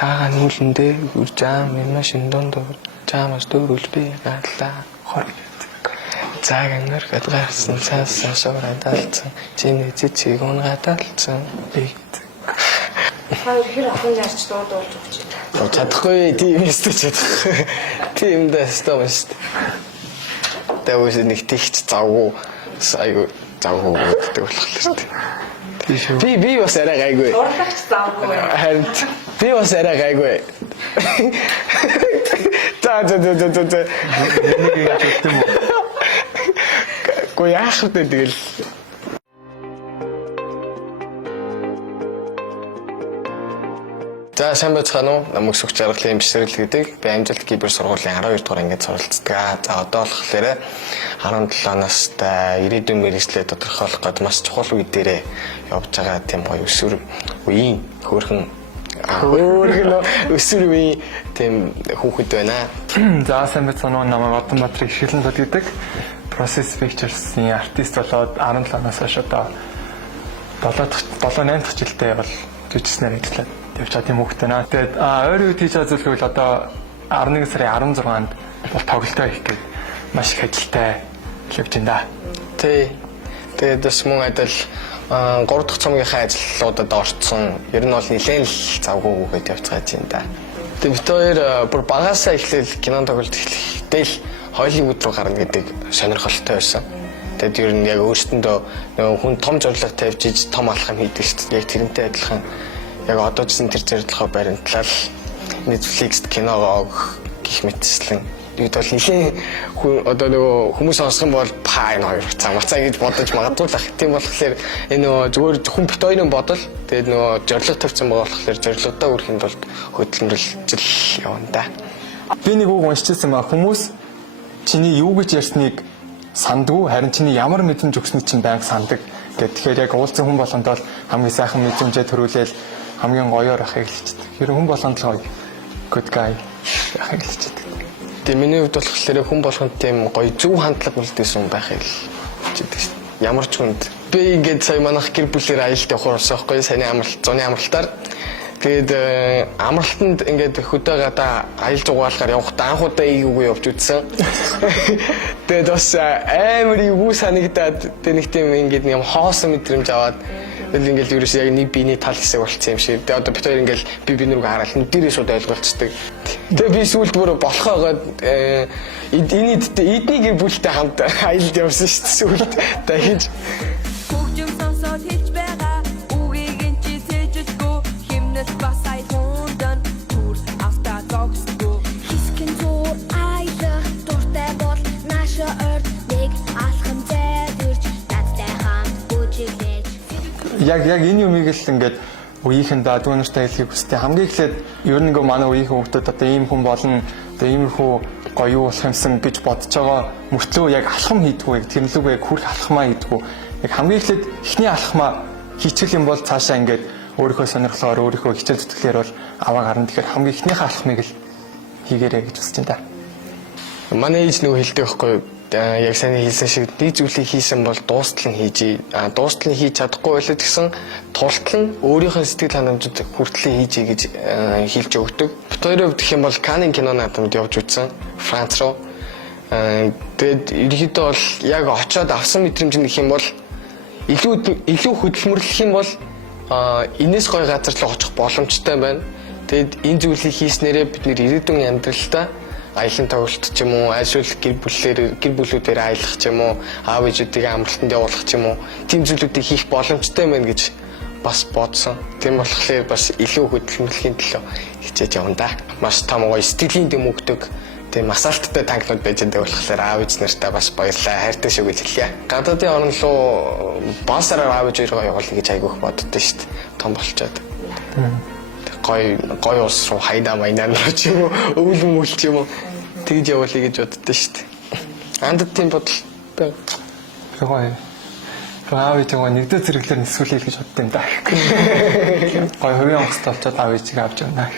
Цагаан үүлэндээ үржаам машин дондор жамаас дөрвөл би галлаа хор. Цагаан өргөд гарсан цаасан шуураад алдсан. Чиний цэцгийг унгадалцсан. Хоёр хэр ахын зарч дуудуулж өгч байна. Чадахгүй тийм эсвэл чадахгүй. Тийм дэстом шүү дээ. Тэвээс нэг тэгч завгүй айгу завгүй гэдэг болохоор шүү дээ. Би бас арай гайгүй. Урлагч завгүй. Харин би бас арай гайгүй. За. Нэг яаж үлдэх юм бэ? Гүй яах вэ тэгэл. За сайн байцгаана уу? Намайг Сүх жаргалын бишрэл гэдэг. Би амжилт кибер сургуулийн 12 дугаар ангид суралцдаг. За одоо болохоор 17 настай ирээдүйн мэргэжлээ тодорхойлох гээд маш чухал үе дээрээ явж байгаа тийм гоё өсвөр үеийн хөөрхөн өсвөр үеийн тийм хүүхэд байна. За сайн байцгаана уу? Намайг Одонбаатар Ихшгэлэн тод гэдэг. Process Pictures-ийн артист болоод 17-наас хойш одоо 7-8 дахь жилдээ бол жүжигчнээр ажиллаад явж байгаа тийм хүүхэд байна. Тэгээд ойрын үед хийж байгаа зүйл гэвэл одоо 11 сарын 16-нд бол тоглолтоо хийх гээд маш их ажилтай явж байна да. Тэгээд бас мөн адил 3 дахь цомгийнхаа ажлуудад орцсон. Ер нь бол нэлээд л завгүй хүүхэд явж байгаа юм да. Тэгээд бид хоёр бүр багасаа эхлээл кино тоглолт эхлэхдээ л Холливуд руу гарна гэдэг сонирхолтой байсан. Тэгэд ер нь яг өөртөндөө нөгөө хүн том зорилго тавьж иж том алхам хийдэг шүү дээ. Яг тэрнтэй адилхан яг одоо ч тэр зорилгоо баримтлал Netflix-т киногоо гих мэтслэн бид бол нэлээд одоо нөгөө хүмүүс сонсох юм бол энэ хоёр цамцаа гэж бодож магадгүй л ах. Тийм болохоор энэ нөгөө зүгээр хүн бит хоёрын бодол тэгээд нөгөө зорилго тавьсан байгаа болохоор зорилгодоо хүрэхэд бол хөдөлмөрлөж явна да. Би нэг үг уншижсэн ба хүмүүс чиний юу гэж ярьсныг сандгүй харин чиний ямар мэдрэмж өгснийг чинь байнга сандаг гэдэг. Тэгэхээр яг уулзсан хүн болгонд бол хамгийн сайхан мэдрэмжээ төрүүлээл хамгийн гоёор ахыг хэлчихдэг. Тэр хүн болгонд л гоё good guy ахыг хэлчихдэг. Тэгээ миний хувьд болохоор хүн болгонд тийм гоё зөв хандлага үлдээсэн байхыг хэлчихдэг шүү дээ. Ямар ч хүнд би ингээд сая манайх гэр бүлээр аялалд явах болсон байхгүй саяны амралт зуны амралтаар тэгээд амралтанд ингээд хөдөө гадаа аялж угаалгаар явахдаа анх удаа ийггүй явж үзсэн. Тэгээд бас амар юу санагдаад тэг нэг тийм ингээд юм хоосон мэдрэмж аваад тэгэл ингээд ерөөс яг нэг биений тал хэсэг болцсон юм шиг. Тэгээд одоо бид хоёр ингээд би рүүгээ хараад нүдэрээ шууд ойлголцдог. Тэгээд би сүүлд бүр болохоогоод эдний гэр бүлтэй хамт аялалд явсан шүү дээ сүүлд. Дахиж Яг энэ юмыг л ингээд үеийнхэн дүү нартай хэлхийг хүсдэг. Хамгийн эхлээд ер нь ингээ манай үеийнхэн хүүхдүүд одоо ийм хүн болно, одоо иймэрхүү гоё болох юмсан гэж бодож байгаа мөртлөө яг алхам хийдгүү, тэрнлүүгээ хүрх алхмаа хийдгүү. Яг хамгийн эхлээд эхний алхмаа хийчих юм бол цаашаа ингээд өөрийнхөө сонирхлоор өөрийнхөө хичээл зүтгэлээр бол аваа гарна. Тэгэхээр хамгийн эхнийхээ алхмыг л хийгээрэй гэж үзэж байна да. Манай ээж нөгөө хэлдэг байхгүй юу? Яг сайн хэлсэн шиг нэг зүйлийг хийсэн бол дуустал нь хийж дуустал нь хийж чадахгүй байлаа гэсэн тултал нь өөрийнхөө сэтгэл ханамжид хүртлээ хийжээ гэж хэлж өгдөг. Бид хоёрын хувьд гэх юм бол Канн кино наадамд явж үзсэн Франц руу. Тэгээд ерөнхийдөө бол яг очиод авсан мэдрэмж нь гэх юм бол илүү хөдөлмөрлөх юм бол энэс гоё газар руу очих боломжтой байна. Тэгэд энэ зүйлийг хийснээрээ бид нэр ирээдүйн амьдралдаа аялын тоглолт ч юм уу, айлшгүй гэр бүлүүдээр аялах ч юм уу, аав ээжүүдийг амралтанд явуулах ч юм уу, тийм зүйлүүдийг хийх боломжтой байна гэж бас бодсон. Тийм болохоор бас илүү хөдөлмөрлөхийн төлөө хичээж явна да. Маш том гоё сэтгэлийн дэм өгдөг. Тийм масаалттай танкнууд байж байгаа болохоор аав ээж нартай бас баярлалаа. Хайртай шүү гэж хэлье. Гадаадын орн руу баасараар аав ээж хоёроо явуулъя гэж айгүйх боддоо шүү дээ. Том болчоод. Гой улс руу хайдаа майнаа ч юм уу өвөл мөл ч юм уу тэгж явуулъя гэж боддоо шүү дээ. Андд тийм бодол байна. Гой. Аав ээжээ нэгдээ зэрэглэр нисүүлээл гэж боддоо юм да. Гой хувийн онгоцтой болчиход аав ээжийг авч явна.